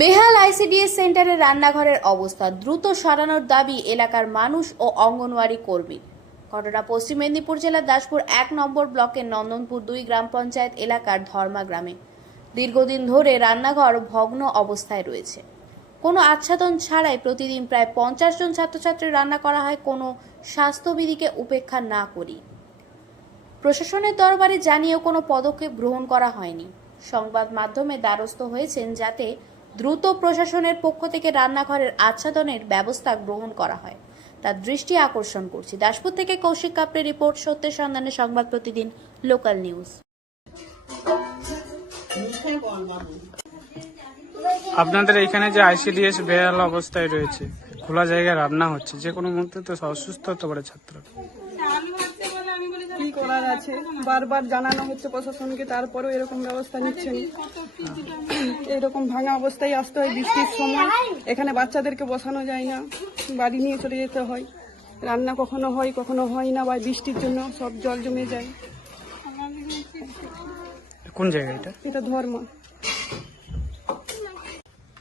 বেহাল আইসিডিএস সেন্টারের রান্নাঘরের অবস্থা দ্রুত সরানোর দাবি এলাকার মানুষ ও অঙ্গনওয়াড়ি কর্মী। ঘটনা পশ্চিম মেদিনীপুর জেলার দাসপুর 1 নম্বর ব্লকের নন্দনপুর 2 গ্রাম পঞ্চায়েত এলাকার ধর্মা গ্রামে দীর্ঘদিন ধরে রান্নাঘর ভগ্ন অবস্থায় রয়েছে। কোনো আচ্ছাদন ছাড়াই প্রতিদিন প্রায় 50 জন ছাত্রছাত্রী রান্না করা হয় কোনো স্বাস্থ্যবিধিকে উপেক্ষা না করি। প্রশাসনের দরবারে জানিয়েও কোনো পদক্ষেপ গ্রহণ করা হয়নি। সংবাদ মাধ্যমে দ্বারস্থ হয়েছেন যাতে দ্রুত প্রশাসনের পক্ষ থেকে রান্নাঘরের আচ্ছাদনের ব্যবস্থা গ্রহণ করা হয়, তার দৃষ্টি আকর্ষণ করছি। দাসপুর থেকে কৌশিক কাপড়ের রিপোর্ট, সত্যের সন্ধানে সংবাদ প্রতিদিন, লোকাল নিউজ। আপনাদের এখানে যে আইসিডিএস বেহাল অবস্থায় রয়েছে, খোলা জায়গায় রান্না হচ্ছে, যে কোনো মুহূর্তে তো অসুস্থ হতে পারে ছাত্র। কি করার আছে, বারবার জানানো হচ্ছে প্রশাসনকে, তারপরেও এরকম ব্যবস্থা নিচ্ছেন। এরকম ভাঙা অবস্থায় আসতে হয় বৃষ্টির সময়। এখানে বাচ্চাদেরকে বসানো যায় না, বাড়ি নিয়ে চলে যেতে হয়। রান্না কখনো হয় কখনো হয় না, বা বৃষ্টির জন্য সব জল জমে যায়। কোন জায়গা এটা? এটা ধর্ম।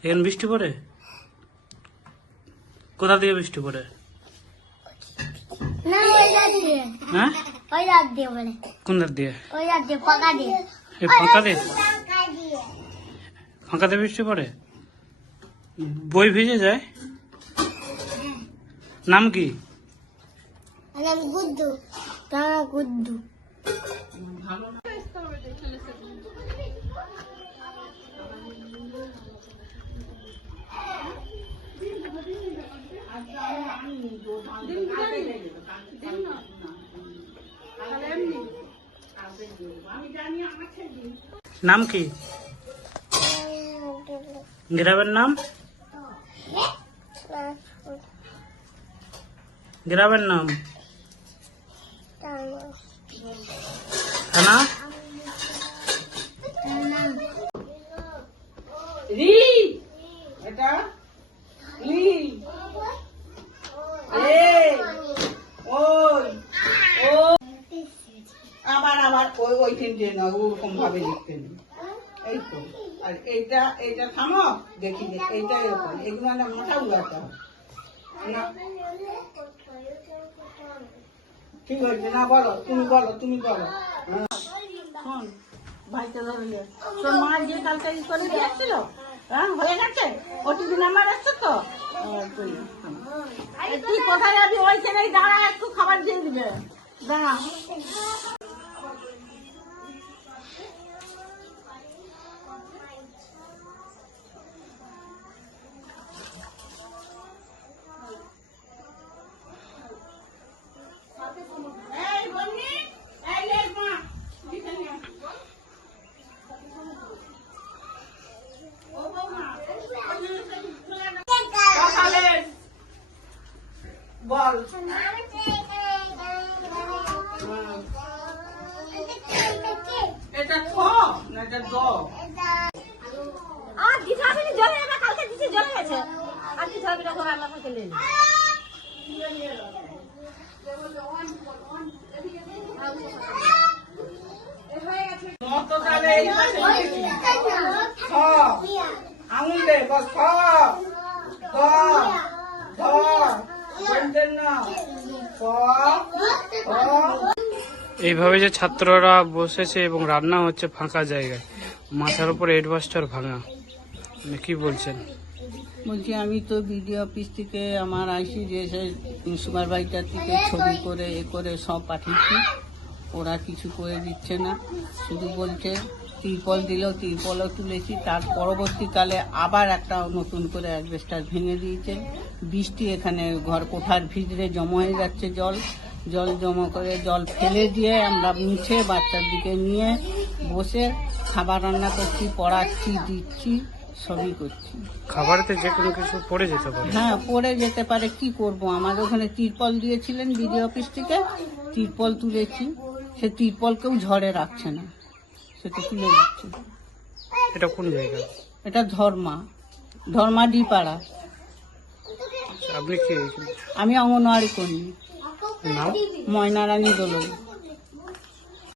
এখন বৃষ্টি পড়ে? কোথা দিয়ে বৃষ্টি পড়ে? হ্যাঁ, কোন দাঁত দিয়ে? ফাঁকা দিয়ে? ফাঁকা দিয়ে বৃষ্টি পড়ে? বই ভিজে যায়? নাম কি? গুড্ডু। নাম কি? গ্রামের নাম? গ্রামের নাম? থানা? আবার ওইখান দিয়ে নয়, ওরকম ভাবে লিখতে নেই। এই তো, আর এইটা থামো, দেখি এইটা এরকম, এগুলো না মাথা উড়াতে হবে না। ঠিক হয়েছে না? বলো, তুমি বলো। শোন, ভাইকে ধরলে তোর মা যে কালকে করে দিয়েছিল, হ্যাঁ হয়ে গেছে, ওটিপি নাম্বার আসছে তো। তুই কোথায় যাবি? ওইখানে দাঁড়া, একটু খাবার দিয়ে দিবে, দাঁড়া। বল, এটা খ না এটা দ? আর কিছু হবে না, জলে যাবে, কালকে কিছু জলে গেছে, আর কিছু হবে না, রান্না করতে নেই। মতো তাহলে এই পাশে খ, আঙুল দে, বস খ, গ, ধ, বলতেন না, ক, খ। এইভাবে যে ছাত্ররা বসেছে এবং রান্না হচ্ছে ফাঁকা জায়গায়, মাথার উপর এডভাস্টার ভাঙা, মানে কি বলছেন? বলছি, আমি তো বিডিও অফিস থেকে আমার আইসিডিএস সুপারভাইজার থেকে ছবি করে করে সব পাঠিয়েছি, ওরা কিছু করে দিচ্ছে না। শুধু বলছে তিরপল দিলেও, তিরপলও তুলেছি, তার পরবর্তীকালে আবার একটা নতুন করে অ্যাসবেস্টাস ভেঙে দিয়েছে। বৃষ্টি এখানে ঘর কোঠার ভিতরে জমা হয়ে যাচ্ছে, জল জমা করে জল ফেলে দিয়ে আমরা মুছে বাচ্চার দিকে নিয়ে বসে খাবার রান্না করছি, পড়াচ্ছি, দিচ্ছি, সবই করছি। খাবারেতে যে কোনো কিছু পড়ে যেতে পারে? হ্যাঁ, পড়ে যেতে পারে, কি করব। আমাদের ওখানে তিরপল দিয়েছিলেন বিডিও অফিস থেকে, তিরপল তুলেছি, সে তিরপলকেও ঝড়ে রাখছে না, সেটা তুলে দিচ্ছে। এটা কোন জায়গা? এটা ধর্মা ডিপাড়া। আপনি কি? আমি অঙ্গনওয়াড়ি কর্মী, নাম? ময়নারানী দোলন।